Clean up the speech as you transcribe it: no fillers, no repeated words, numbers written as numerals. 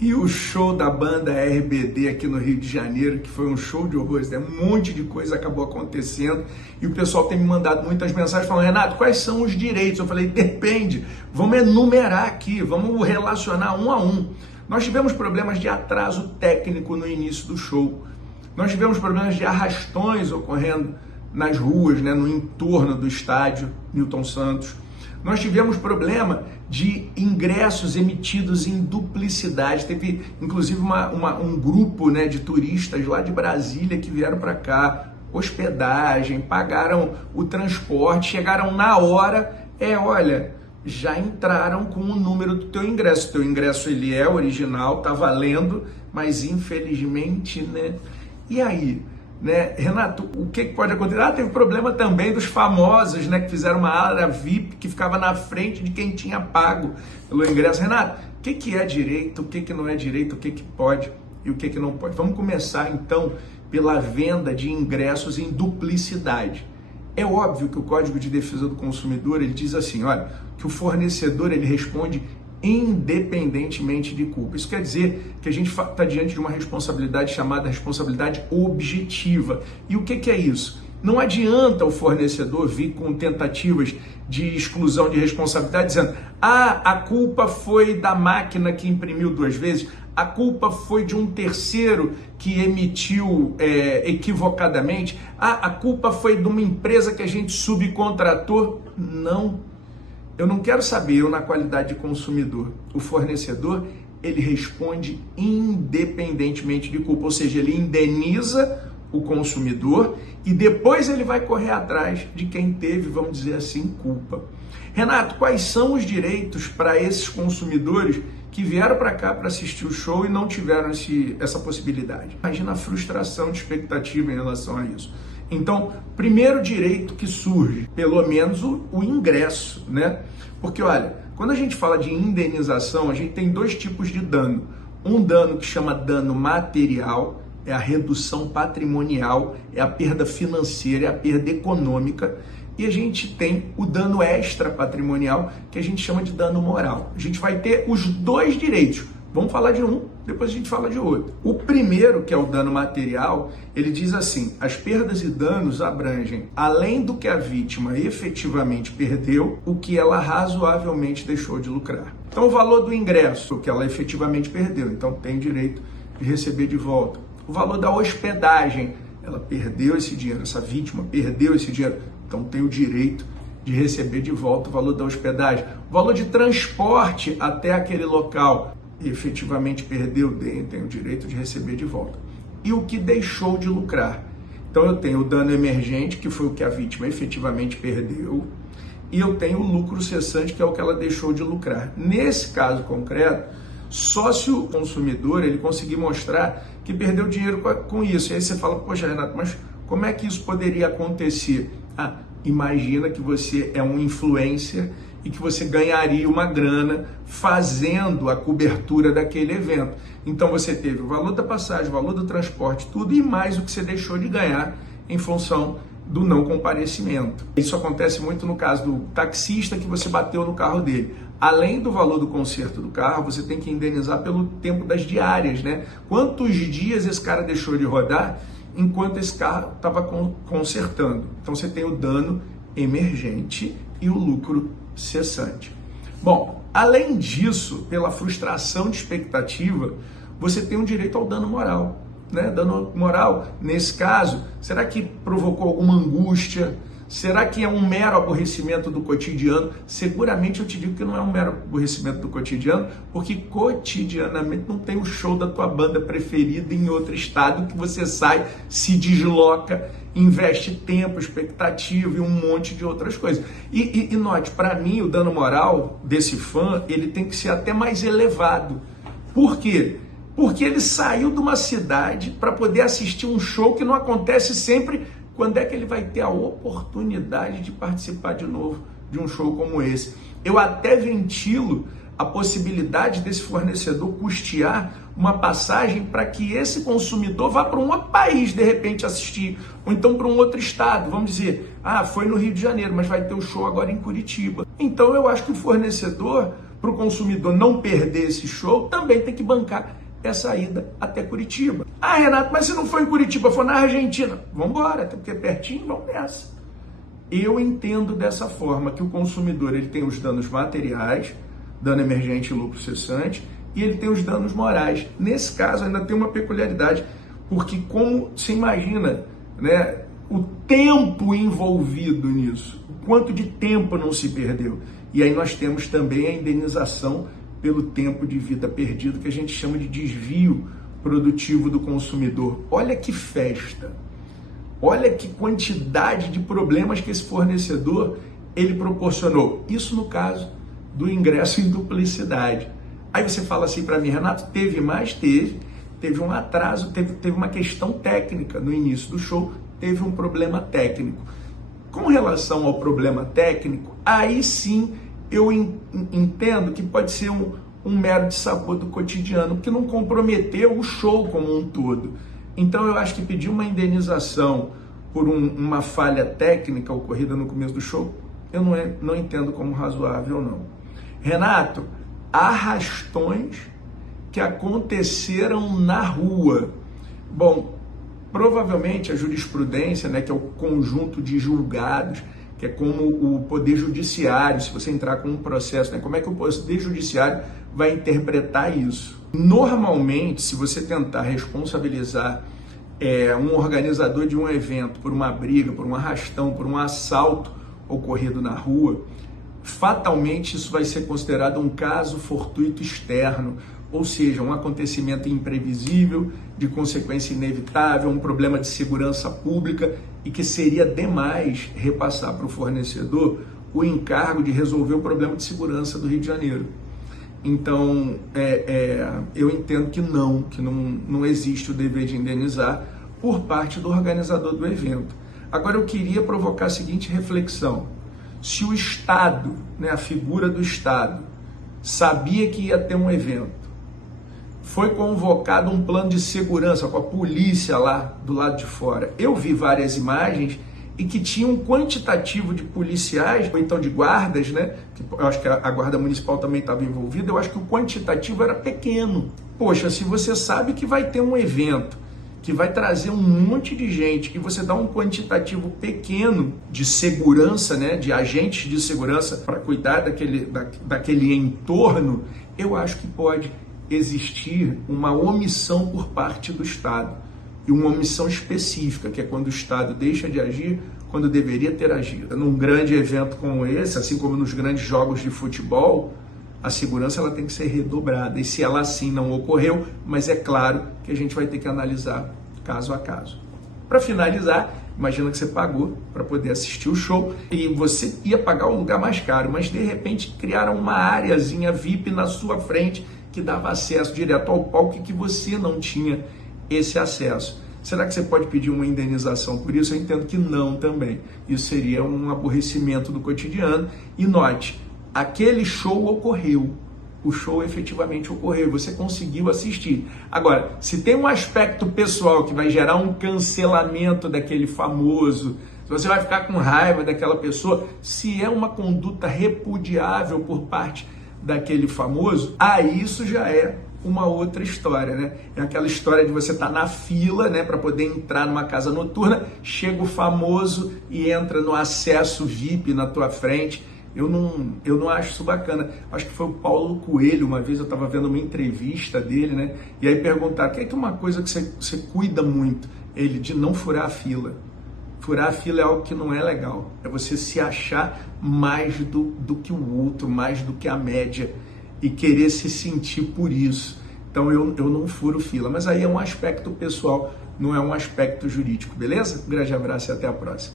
E o show da banda RBD aqui no Rio de Janeiro, que foi um show de horrores, né? Um monte de coisa acabou acontecendo e o pessoal tem me mandado muitas mensagens falando: Renato, quais são os direitos? Eu falei: depende, vamos enumerar aqui, vamos relacionar um a um. Nós tivemos problemas de atraso técnico no início do show, nós tivemos problemas de arrastões ocorrendo nas ruas, né? No entorno do estádio Newton Santos. Nós tivemos problema de ingressos emitidos em duplicidade. Teve, inclusive, um grupo, né, de turistas lá de Brasília que vieram para cá, hospedagem, pagaram o transporte, chegaram na hora, olha, já entraram com o número do teu ingresso. O teu ingresso, ele é original, tá valendo, mas infelizmente, né? E aí? Né? Renato, o que pode acontecer? Teve problema também dos famosos, né, que fizeram uma área VIP que ficava na frente de quem tinha pago pelo ingresso. Renato, o que é direito, o que não é direito, o que pode e o que não pode? Vamos começar então pela venda de ingressos em duplicidade. É óbvio que o Código de Defesa do Consumidor, ele diz assim, olha, que o fornecedor, ele responde independentemente de culpa. Isso quer dizer que a gente está diante de uma responsabilidade chamada responsabilidade objetiva. E o que é isso? Não adianta o fornecedor vir com tentativas de exclusão de responsabilidade dizendo: a culpa foi da máquina que imprimiu 2 vezes, a culpa foi de um terceiro que emitiu equivocadamente, a culpa foi de uma empresa que a gente subcontratou. Não. Eu não quero saber, eu na qualidade de consumidor. O fornecedor, ele responde independentemente de culpa, ou seja, ele indeniza o consumidor e depois ele vai correr atrás de quem teve, vamos dizer assim, culpa. Renato, quais são os direitos para esses consumidores que vieram para cá para assistir o show e não tiveram essa possibilidade? Imagina a frustração de expectativa em relação a isso. Então, primeiro direito que surge, pelo menos o ingresso, né? Porque, olha, quando a gente fala de indenização, a gente tem 2 tipos de dano. Um dano que chama dano material, é a redução patrimonial, é a perda financeira, é a perda econômica. E a gente tem o dano extra patrimonial, que a gente chama de dano moral. A gente vai ter os 2 direitos. Vamos falar de um, depois a gente fala de outro. O primeiro, que é o dano material, ele diz assim: as perdas e danos abrangem, além do que a vítima efetivamente perdeu, o que ela razoavelmente deixou de lucrar. Então, o valor do ingresso, o que ela efetivamente perdeu, então tem direito de receber de volta. O valor da hospedagem, ela perdeu esse dinheiro, essa vítima perdeu esse dinheiro, então tem o direito de receber de volta o valor da hospedagem. O valor de transporte até aquele local, efetivamente perdeu, tem o direito de receber de volta. E o que deixou de lucrar? Então eu tenho o dano emergente, que foi o que a vítima efetivamente perdeu, e eu tenho o lucro cessante, que é o que ela deixou de lucrar. Nesse caso concreto, só se o consumidor ele conseguir mostrar que perdeu dinheiro com isso. E aí você fala: poxa, Renato, mas como é que isso poderia acontecer? Imagina que você é um influencer e que você ganharia uma grana fazendo a cobertura daquele evento. Então você teve o valor da passagem, o valor do transporte, tudo e mais o que você deixou de ganhar em função do não comparecimento. Isso acontece muito no caso do taxista que você bateu no carro dele. Além do valor do conserto do carro, você tem que indenizar pelo tempo das diárias, né? Quantos dias esse cara deixou de rodar enquanto esse carro estava consertando. Então você tem o dano emergente e o lucro cessante. Bom, além disso, pela frustração de expectativa, você tem um direito ao dano moral, né? Dano moral, nesse caso, será que provocou alguma angústia? Será que é um mero aborrecimento do cotidiano? Seguramente eu te digo que não é um mero aborrecimento do cotidiano, porque cotidianamente não tem o show da tua banda preferida em outro estado que você sai, se desloca, investe tempo, expectativa e um monte de outras coisas. E note, para mim o dano moral desse fã, ele tem que ser até mais elevado. Por quê? Porque ele saiu de uma cidade para poder assistir um show que não acontece sempre. Quando é que ele vai ter a oportunidade de participar de novo de um show como esse? Eu até ventilo a possibilidade desse fornecedor custear uma passagem para que esse consumidor vá para um outro país, de repente, assistir, ou então para um outro estado. Vamos dizer, foi no Rio de Janeiro, mas vai ter o show agora em Curitiba. Então eu acho que o fornecedor para o consumidor não perder esse show, também tem que bancar essa ida até Curitiba. Ah, Renato, mas se não for em Curitiba, for na Argentina, vamos embora, até porque é pertinho, vamos nessa. Eu entendo dessa forma que o consumidor ele tem os danos materiais, dano emergente e lucro cessante, e ele tem os danos morais. Nesse caso ainda tem uma peculiaridade, porque como você imagina, né, o tempo envolvido nisso, o quanto de tempo não se perdeu. E aí nós temos também a indenização pelo tempo de vida perdido, que a gente chama de desvio produtivo do consumidor. Olha que festa! Olha que quantidade de problemas que esse fornecedor ele proporcionou. Isso no caso do ingresso em duplicidade. Aí você fala assim para mim, Renato, teve mais? Teve um atraso, teve uma questão técnica no início do show, teve um problema técnico. Com relação ao problema técnico, aí sim eu entendo que pode ser um mero dissabor do cotidiano, que não comprometeu o show como um todo. Então eu acho que pedir uma indenização por uma falha técnica ocorrida no começo do show, eu não entendo como razoável, não. Renato, arrastões que aconteceram na rua. Bom, provavelmente a jurisprudência, né, que é o conjunto de julgados, que é como o Poder Judiciário, se você entrar com um processo, né, como é que o Poder Judiciário vai interpretar isso? Normalmente, se você tentar responsabilizar um organizador de um evento por uma briga, por um arrastão, por um assalto ocorrido na rua, fatalmente isso vai ser considerado um caso fortuito externo, ou seja, um acontecimento imprevisível, de consequência inevitável, um problema de segurança pública e que seria demais repassar para o fornecedor o encargo de resolver o problema de segurança do Rio de Janeiro. Então, eu entendo que não existe o dever de indenizar por parte do organizador do evento. Agora, eu queria provocar a seguinte reflexão. Se o Estado, né, a figura do Estado, sabia que ia ter um evento, foi convocado um plano de segurança com a polícia lá do lado de fora. Eu vi várias imagens e que tinha um quantitativo de policiais, ou então de guardas, né? Eu acho que a Guarda Municipal também estava envolvida, eu acho que o quantitativo era pequeno. Poxa, se você sabe que vai ter um evento, que vai trazer um monte de gente, e você dá um quantitativo pequeno de segurança, né? De agentes de segurança para cuidar daquele entorno, eu acho que pode existir uma omissão por parte do Estado. E uma omissão específica, que é quando o Estado deixa de agir quando deveria ter agido. Num grande evento como esse, assim como nos grandes jogos de futebol, a segurança ela tem que ser redobrada. E se ela assim não ocorreu, mas é claro que a gente vai ter que analisar caso a caso. Para finalizar, imagina que você pagou para poder assistir o show e você ia pagar um lugar mais caro, mas de repente criaram uma areazinha VIP na sua frente que dava acesso direto ao palco e que você não tinha esse acesso. Será que você pode pedir uma indenização por isso? Eu entendo que não também. Isso seria um aborrecimento do cotidiano. E note, aquele show ocorreu. O show efetivamente ocorreu. Você conseguiu assistir. Agora, se tem um aspecto pessoal que vai gerar um cancelamento daquele famoso, se você vai ficar com raiva daquela pessoa, se é uma conduta repudiável por parte daquele famoso, aí isso já é uma outra história, né? É aquela história de você estar na fila, né, para poder entrar numa casa noturna, chega o famoso e entra no acesso VIP na tua frente. Eu não acho isso bacana. Acho que foi o Paulo Coelho, uma vez eu estava vendo uma entrevista dele, né? E aí perguntaram, que é uma coisa que você cuida muito? Ele, de não furar a fila. Furar a fila é algo que não é legal. É você se achar mais do que o outro, mais do que a média e querer se sentir por isso. Então eu não furo fila. Mas aí é um aspecto pessoal, não é um aspecto jurídico, beleza? Um grande abraço e até a próxima.